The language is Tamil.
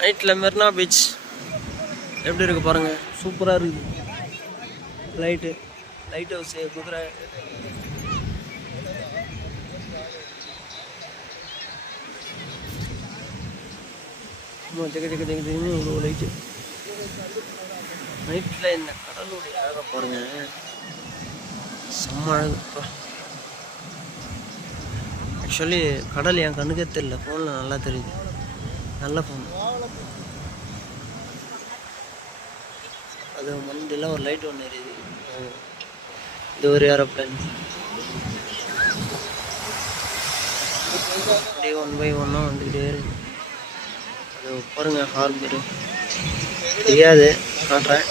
நைட்டில் மெரினா பீச் எப்படி இருக்குது பாருங்கள், சூப்பராக இருக்குது. லைட் ஹவுஸு, குதிரை, ஜெகன்னு இவ்வளோ லைட்டு. நைட்டில் இந்த கடலுடைய அழகை பாருங்கள், செம்ம அழகுப்பா. ஆக்சுவலி கடல் என் கண்ணுக்கே தெரியல, ஃபோனில் நல்லா தெரியுது. நல்ல ஃபோன் அது. மண்டிலாம் ஒரு லைட் ஒன்று எரியுது. இது ஒரு ஏரோப்ளைன். அப்படியே 1 by 1 வந்துக்கிட்டே இருக்கு. அது பாருங்க, ஹார்பரு தெரியாது, காட்டுறேன்.